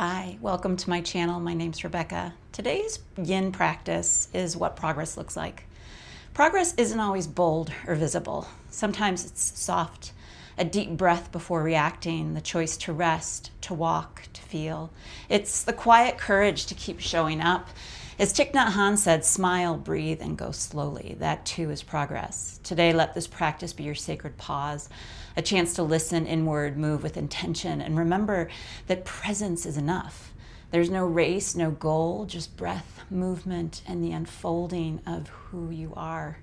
Hi, welcome to my channel. My name's Rebecca. Today's yin practice is what progress looks like. Progress isn't always bold or visible. Sometimes it's soft, a deep breath before reacting, the choice to rest, to walk, to feel. It's the quiet courage to keep showing up. As Thích Nhất Hạnh said, smile, breathe, and go slowly. That too is progress. Today, let this practice be your sacred pause, a chance to listen inward, move with intention, and remember that presence is enough. There's no race, no goal, just breath, movement, and the unfolding of who you are.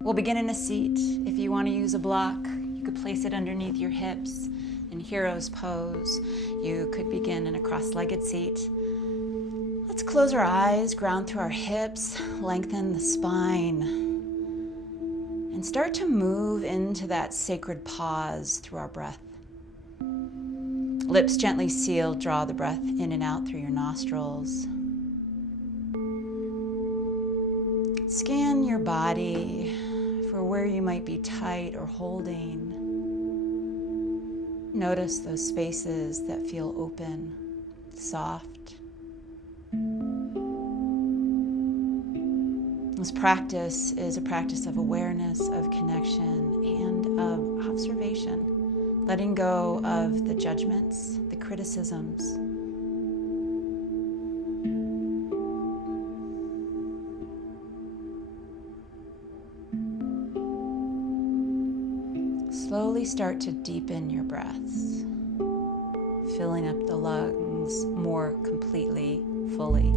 We'll begin in a seat. If you want to use a block, you could place it underneath your hips in hero's pose. You could begin in a cross-legged seat. Let's close our eyes, ground through our hips, lengthen the spine, and start to move into that sacred pause through our breath. Lips gently sealed, draw the breath in and out through your nostrils. Scan your body for where you might be tight or holding. Notice those spaces that feel open, soft. This practice is a practice of awareness, of connection, and of observation, letting go of the judgments, the criticisms. Slowly start to deepen your breaths, filling up the lungs more completely, fully.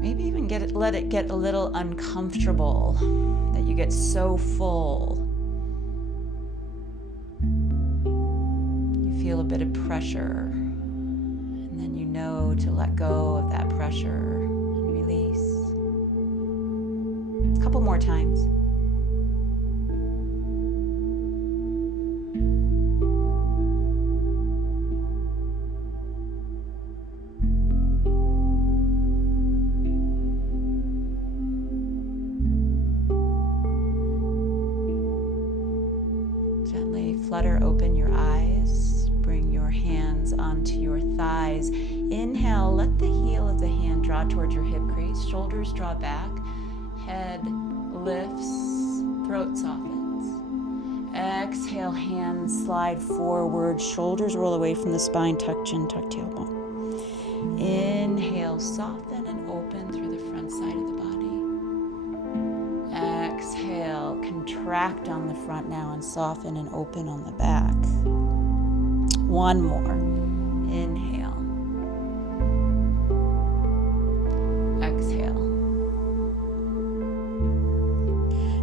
Maybe even let it get a little uncomfortable, that you get so full. You feel a bit of pressure, and then you know to let go of that pressure and release. A couple more times. Flutter open your eyes, bring your hands onto your thighs. Inhale, let the heel of the hand draw towards your hip crease, shoulders draw back, head lifts, throat softens. Exhale, hands slide forward, shoulders roll away from the spine, tuck chin, tuck tailbone. Inhale, soften and open through the front side of the body. Exhale, contract on the front now and soften and open on the back. One more. Inhale. Exhale.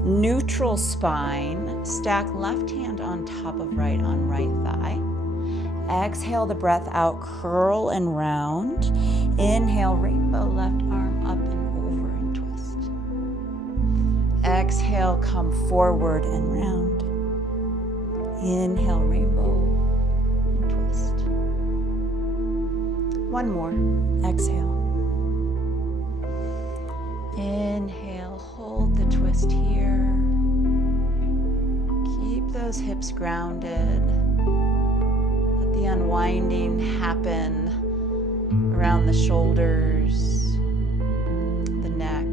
Neutral spine. Stack left hand on top of right on right thigh. Exhale the breath out, curl and round. Inhale, rainbow, left arm up and over and twist. Exhale, come forward and round. Inhale, rainbow, and twist. One more. Exhale. Inhale, hold the twist here. Keep those hips grounded. Let the unwinding happen around the shoulders, the neck.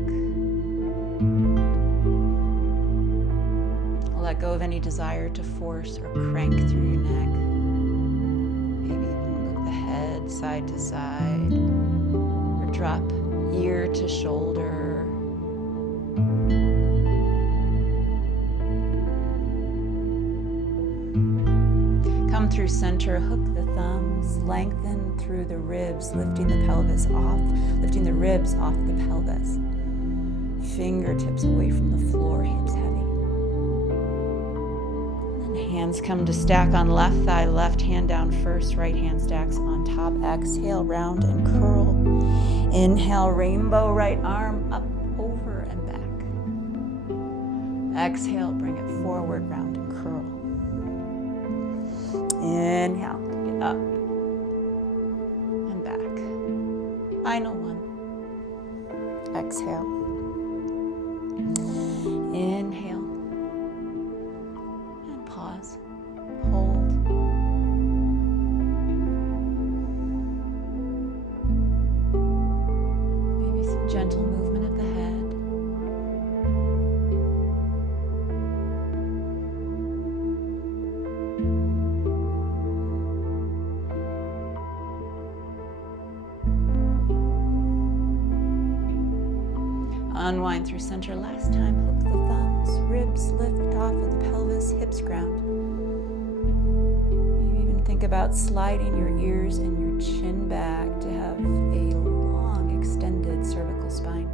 Let go of any desire to force or crank through your neck. Maybe even move the head side to side or drop ear to shoulder. Come through center, hook the thumbs, lengthen through the ribs, lifting the pelvis off, lifting the ribs off the pelvis. Fingertips away from the floor, hips heavy. Hands come to stack on left thigh, left hand down first, right hand stacks on top. Exhale, round and curl. Inhale, rainbow, right arm up, over and back. Exhale, bring it forward, round and curl. Inhale, take it up and back. Final one. Exhale. Inhale. Pause, hold, Gentle movement of the head. Unwind through center. Last time, hook the thumbs, ribs lift off of the pelvis, hips ground. Maybe even think about sliding your ears and your chin back to have a long, extended cervical spine.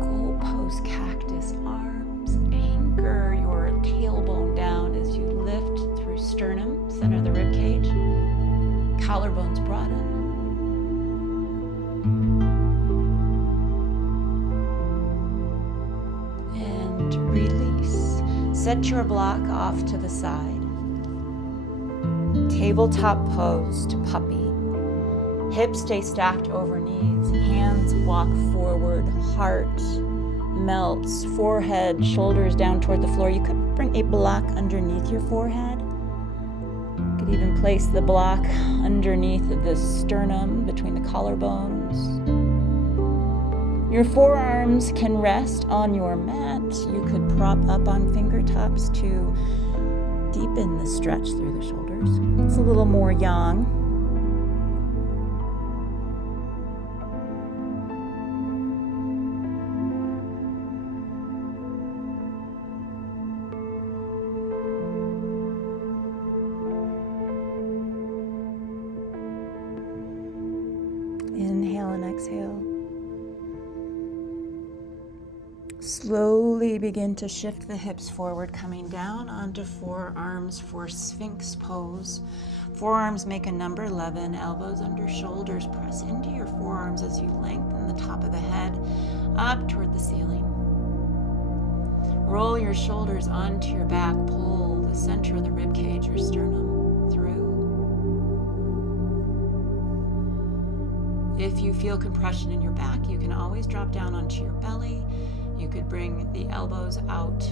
Goal pose cactus, arms anchor your tailbone down as you lift through sternum, center of the rib cage, collarbones broaden. Release. Set your block off to the side. Tabletop pose to puppy. Hips stay stacked over knees. Hands walk forward. Heart melts. Forehead, shoulders down toward the floor. You could bring a block underneath your forehead. You could even place the block underneath the sternum, between the collarbones. Your forearms can rest on your mat. You could prop up on fingertips to deepen the stretch through the shoulders. It's a little more yang. Inhale and exhale. Slowly begin to shift the hips forward, coming down onto forearms for Sphinx pose. Forearms make a number 11, elbows under shoulders. Press into your forearms as you lengthen the top of the head up toward the ceiling. Roll your shoulders onto your back. Pull the center of the rib cage, your sternum, through. If you feel compression in your back, you can always drop down onto your belly. You could bring the elbows out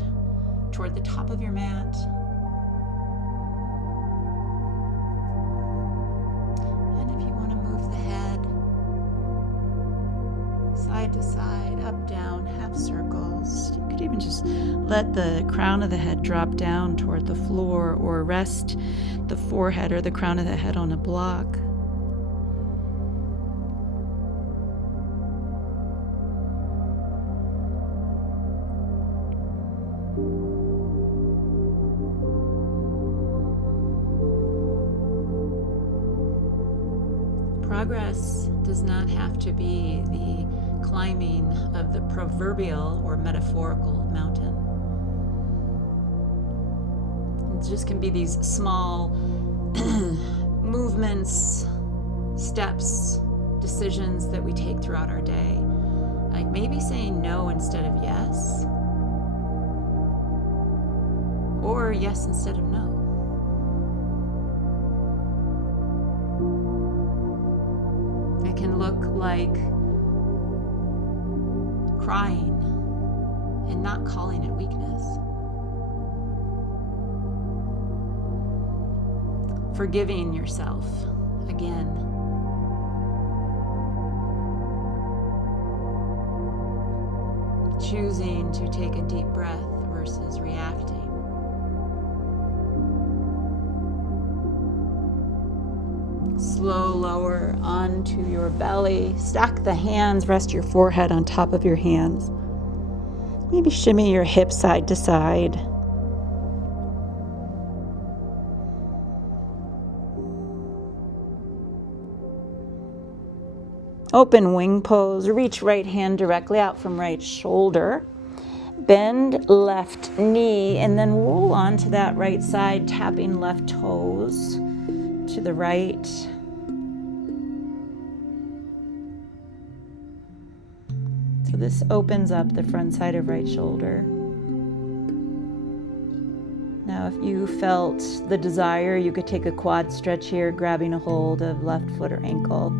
toward the top of your mat. And if you want to move the head side to side, up, down, half circles, you could even just let the crown of the head drop down toward the floor or rest the forehead or the crown of the head on a block. Progress does not have to be the climbing of the proverbial or metaphorical mountain. It just can be these small movements, steps, decisions that we take throughout our day. Like maybe saying no instead of yes, or yes instead of no. It can look like crying and not calling it weakness. Forgiving yourself again. Choosing to take a deep breath versus reacting. Slow lower onto your belly. Stack the hands, rest your forehead on top of your hands. Maybe shimmy your hips side to side. Open wing pose. Reach right hand directly out from right shoulder. Bend left knee and then roll onto that right side, tapping left toes to the right. So this opens up the front side of right shoulder. Now if you felt the desire, you could take a quad stretch here, grabbing a hold of left foot or ankle.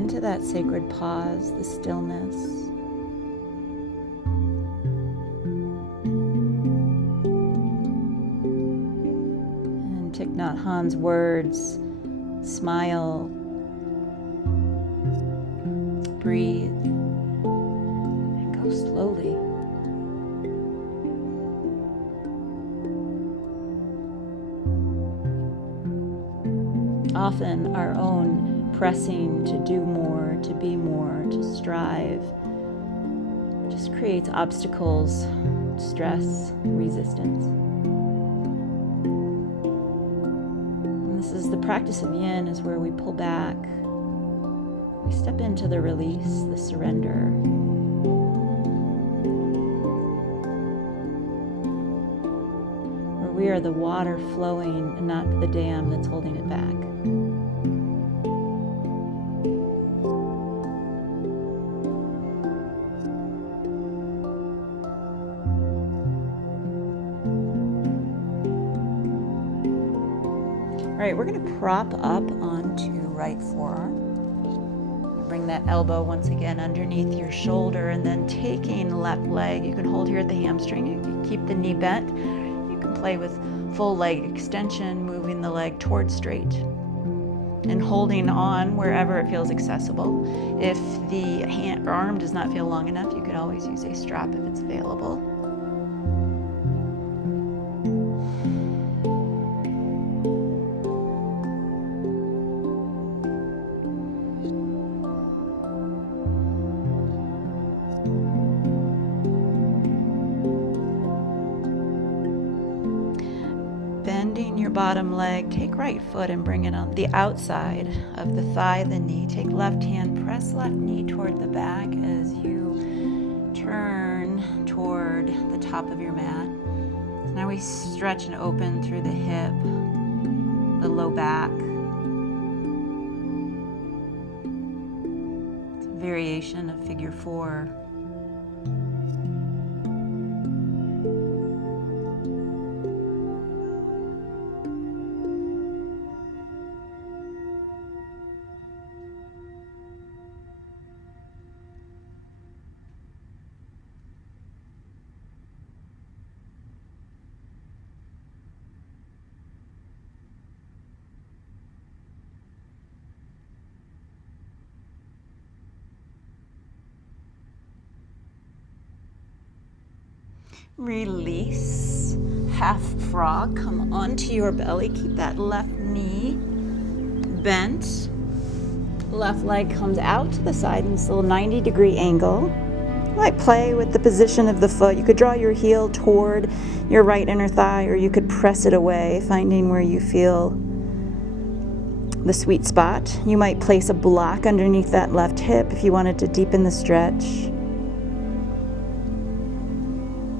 into that sacred pause, the stillness. And Thich Nhat Hanh's words, smile, breathe, and go slowly. Often our own pressing to do more, to be more, to strive, just creates obstacles, stress, resistance. And this is the practice of yin, is where we pull back, we step into the release, the surrender. Where we are the water flowing and not the dam that's holding it back. All right, we're going to prop up onto right forearm. Bring that elbow once again underneath your shoulder, and then taking left leg, you can hold here at the hamstring. You can keep the knee bent. You can play with full leg extension, moving the leg towards straight and holding on wherever it feels accessible. If the arm does not feel long enough, you could always use a strap if it's available. Bending your bottom leg, take right foot and bring it on the outside of the thigh, the knee. Take left hand, press left knee toward the back as you turn toward the top of your mat. Now we stretch and open through the hip, the low back. It's a variation of figure 4. Release, half frog, come onto your belly, keep that left knee bent. Left leg comes out to the side in this little 90-degree angle. You might play with the position of the foot. You could draw your heel toward your right inner thigh, or you could press it away, finding where you feel the sweet spot. You might place a block underneath that left hip if you wanted to deepen the stretch.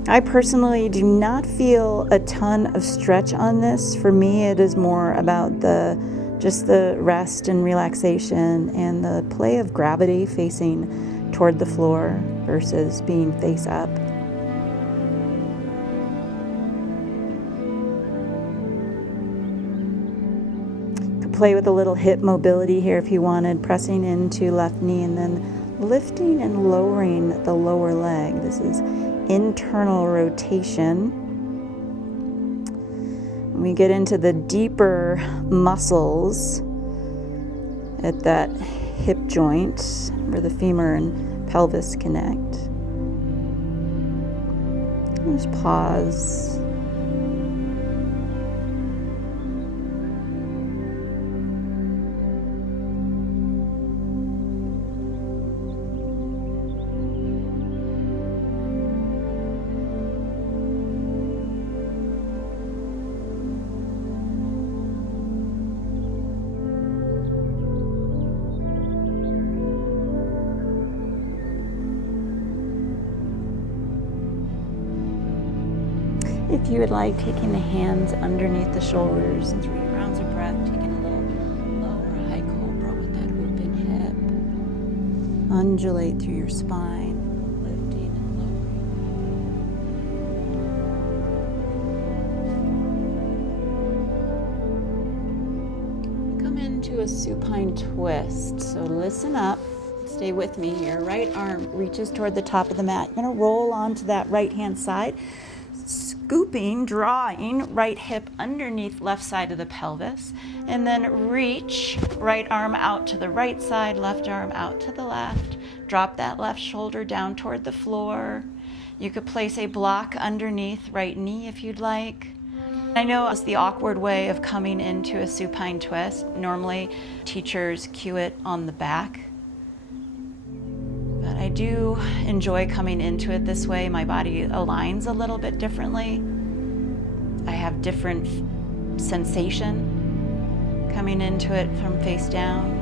I personally do not feel a ton of stretch on this. For me, it is more about just the rest and relaxation and the play of gravity facing toward the floor versus being face up. Could play with a little hip mobility here if you wanted, pressing into left knee and then lifting and lowering the lower leg. This is internal rotation. We get into the deeper muscles at that hip joint where the femur and pelvis connect. Just pause. If you would like, taking the hands underneath the shoulders, 3 rounds of breath, taking a little lower high cobra with that open hip. Undulate through your spine, lifting and lowering. Come into into a supine twist. So listen up, stay with me here. Right arm reaches toward the top of the mat. You're gonna roll onto that right hand side, scooping, drawing right hip underneath left side of the pelvis, and then reach right arm out to the right side, left arm out to the left. Drop that left shoulder down toward the floor. You could place a block underneath right knee if you'd like. I know it's the awkward way of coming into a supine twist. Normally, teachers cue it on the back. But I do enjoy coming into it this way. My body aligns a little bit differently. I have different sensation coming into it from face down.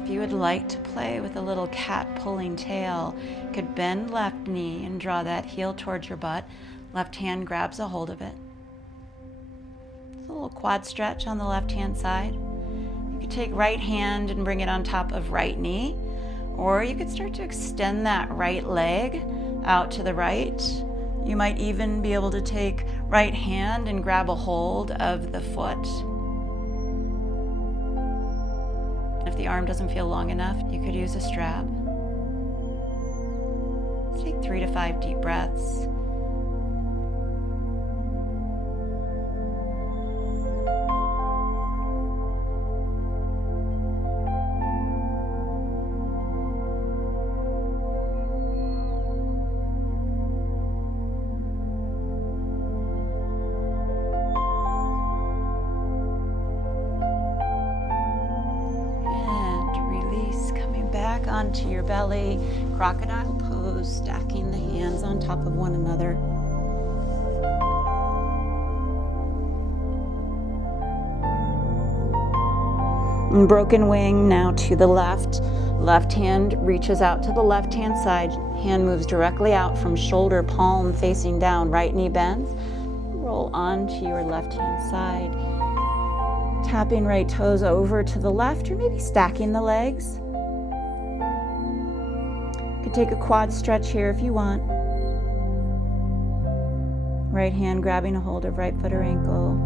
If you would like to play with a little cat pulling tail, you could bend left knee and draw that heel towards your butt. Left hand grabs a hold of it. It's a little quad stretch on the left hand side. You could take right hand and bring it on top of right knee, or you could start to extend that right leg out to the right. You might even be able to take right hand and grab a hold of the foot. If the arm doesn't feel long enough, you could use a strap. Take 3 to 5 deep breaths. Onto your belly, crocodile pose, stacking the hands on top of one another. And broken wing now to the left. Left hand reaches out to the left hand side. Hand moves directly out from shoulder, palm facing down. Right knee bends. Roll onto your left hand side. Tapping right toes over to the left, or maybe stacking the legs. You could take a quad stretch here if you want. Right hand grabbing a hold of right foot or ankle.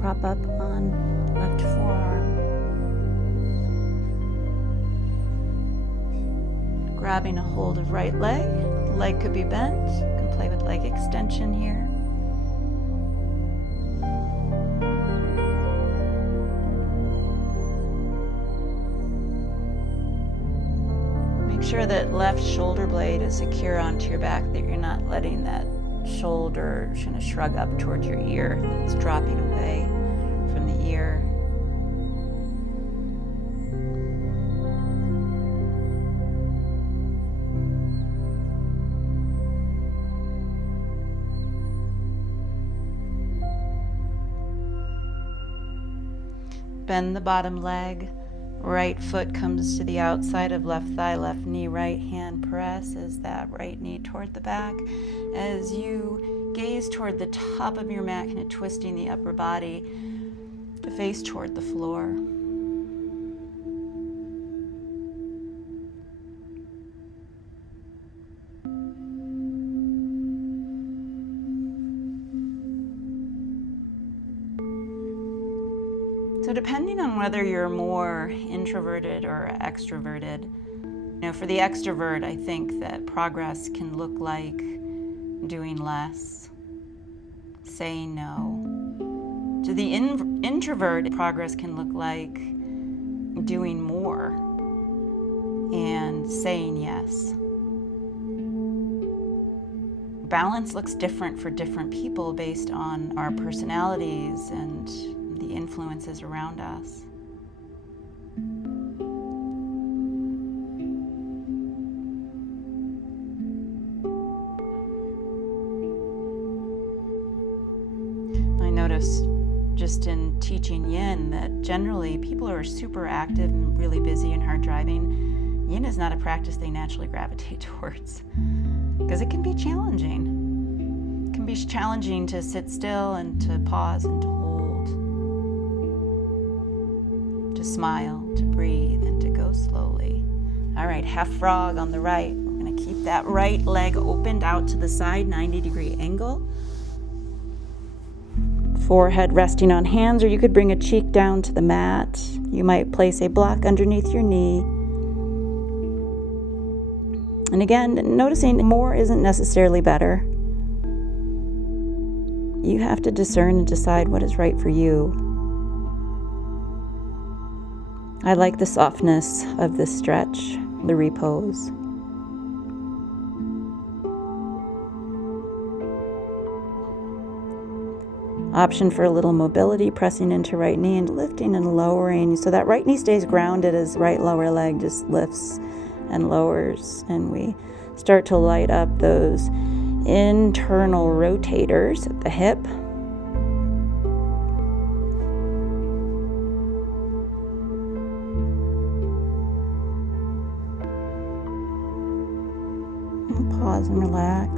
Prop up on left forearm. Grabbing a hold of right leg. The leg could be bent. You can play with leg extension here. Make sure that left shoulder blade is secure onto your back, that you're not letting that shoulder kind of shrug up towards your ear that's dropping away. here. Bend the bottom leg. Right foot comes to the outside of left thigh, left knee, right hand presses that right knee toward the back. As you gaze toward the top of your mat, kind of twisting the upper body to face toward the floor. So depending on whether you're more introverted or extroverted, for the extrovert, I think that progress can look like doing less, saying no. To the introvert, progress can look like doing more and saying yes. Balance looks different for different people based on our personalities and the influences around us. I notice just in teaching yin that generally people who are super active and really busy and hard driving, yin is not a practice they naturally gravitate towards because it can be challenging. It can be challenging to sit still and to pause and to hold, to smile, to breathe, and to go slowly. All right, half frog on the right. We're going to keep that right leg opened out to the side, 90-degree angle. Forehead resting on hands, or you could bring a cheek down to the mat. You might place a block underneath your knee. And again, noticing more isn't necessarily better. You have to discern and decide what is right for you. I like the softness of this stretch, the repose. Option for a little mobility, pressing into right knee and lifting and lowering. So that right knee stays grounded as right lower leg just lifts and lowers. And we start to light up those internal rotators at the hip. Pause and relax.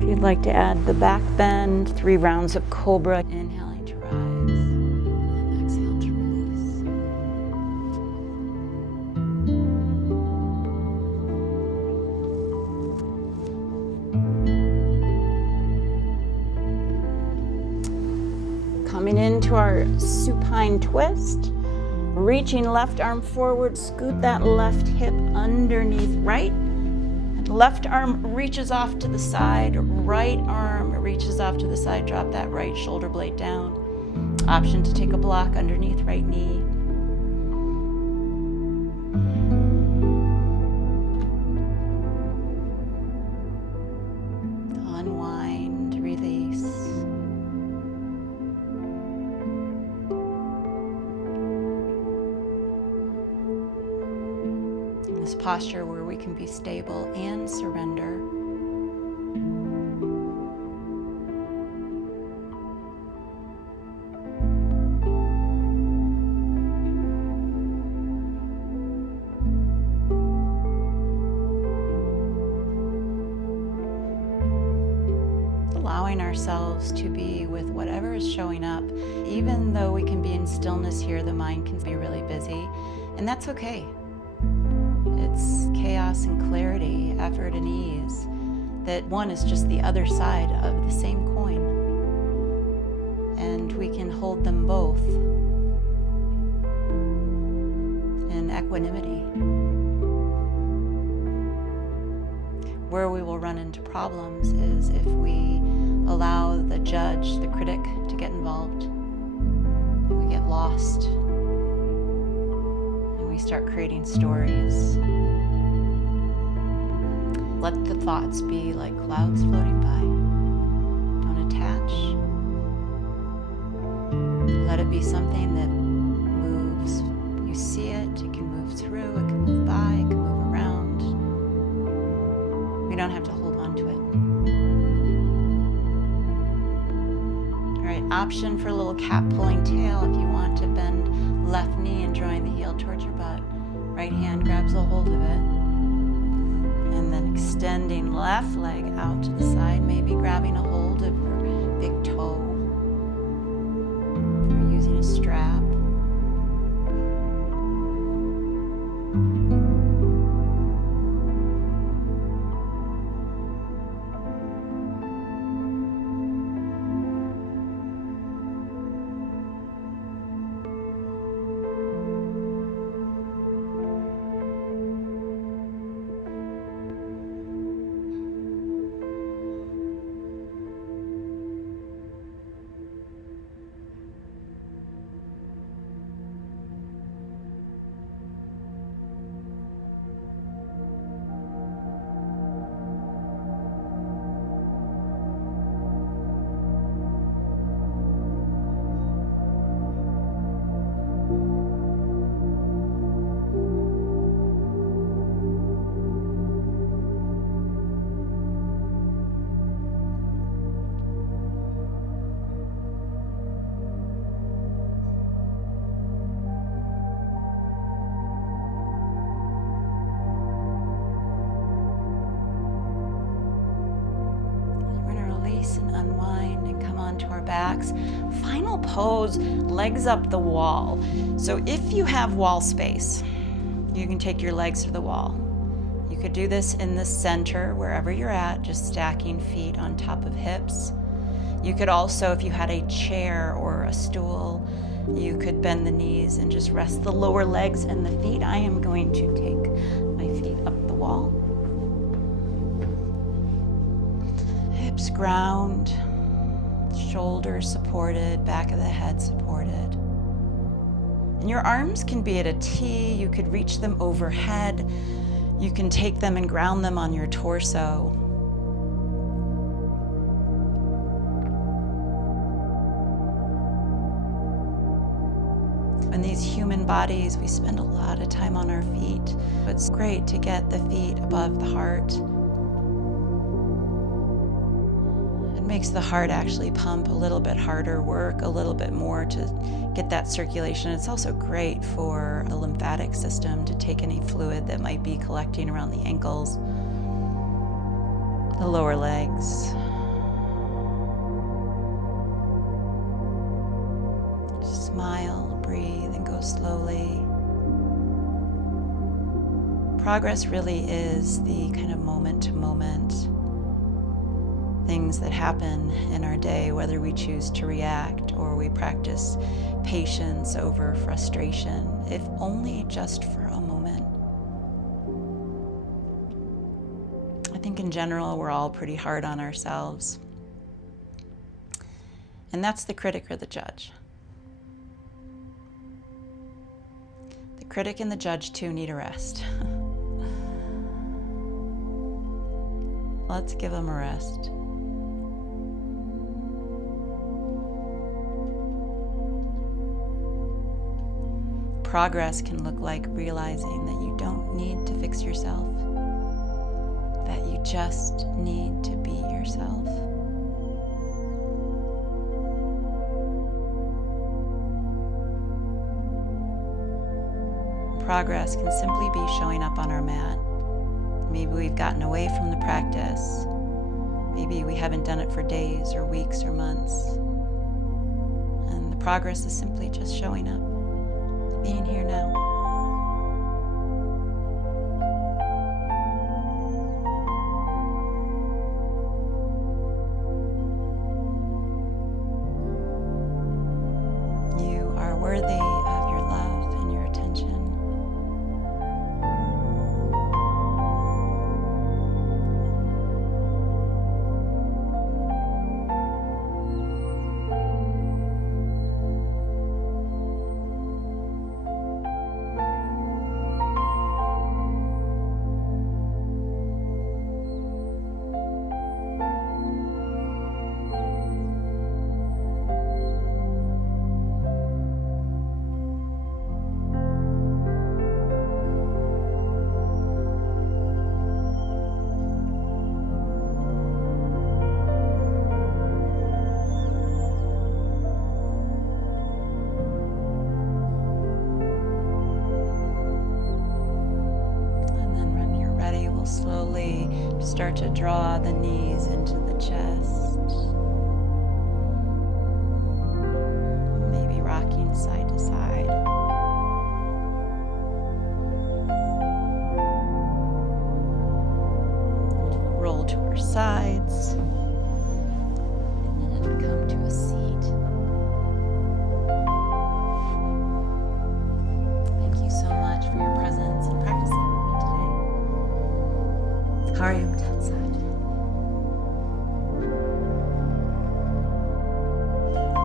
You'd like to add the back bend, 3 rounds of Cobra. Inhaling to rise, and exhale to release. Coming into our supine twist, reaching left arm forward, scoot that left hip underneath right. Left arm reaches off to the side, right arm reaches off to the side, drop that right shoulder blade down. Option to take a block underneath right knee. Unwind, release. In this posture where we can be stable and surrender. Allowing ourselves to be with whatever is showing up. Even though we can be in stillness here, the mind can be really busy, and that's okay. it's chaos and clarity, effort and ease, that one is just the other side of the same coin. And we can hold them both in equanimity. Where we will run into problems is if we allow the judge, the critic, to get involved. And we get lost. And we start creating stories. Let the thoughts be like clouds floating by. Don't attach. Let it be something that moves. You see it, it can move through, it can move by, it can move around. We don't have to hold on to it. All right, option for a little cat pulling tail if you want to bend left knee and drawing the heel towards your butt. Right hand grabs a hold of it. And then extending left leg out to the side, maybe grabbing a hold of your big toe. Or using a strap. And unwind and come onto our backs. Final pose, legs up the wall. So if you have wall space, you can take your legs to the wall. You could do this in the center, wherever you're at, just stacking feet on top of hips. You could also, if you had a chair or a stool, you could bend the knees and just rest the lower legs and the feet. I am going to take my feet up the wall. Hips ground, shoulders supported, back of the head supported. And your arms can be at a T. You could reach them overhead. You can take them and ground them on your torso. In these human bodies, we spend a lot of time on our feet. It's great to get the feet above the heart. Makes the heart actually pump a little bit harder, work a little bit more to get that circulation. It's also great for the lymphatic system to take any fluid that might be collecting around the ankles, the lower legs. Smile, breathe, and go slowly. Progress really is the kind of moment-to-moment things that happen in our day, whether we choose to react or we practice patience over frustration, if only just for a moment. I think in general, we're all pretty hard on ourselves. And that's the critic or the judge. The critic and the judge too need a rest. Let's give them a rest. Progress can look like realizing that you don't need to fix yourself, that you just need to be yourself. Progress can simply be showing up on our mat. Maybe we've gotten away from the practice. Maybe we haven't done it for days or weeks or months. And the progress is simply just showing up. Being here now. we'll slowly start to draw the knees into the chest. Maybe rocking side to side. Roll to our sides. And then come to a seat.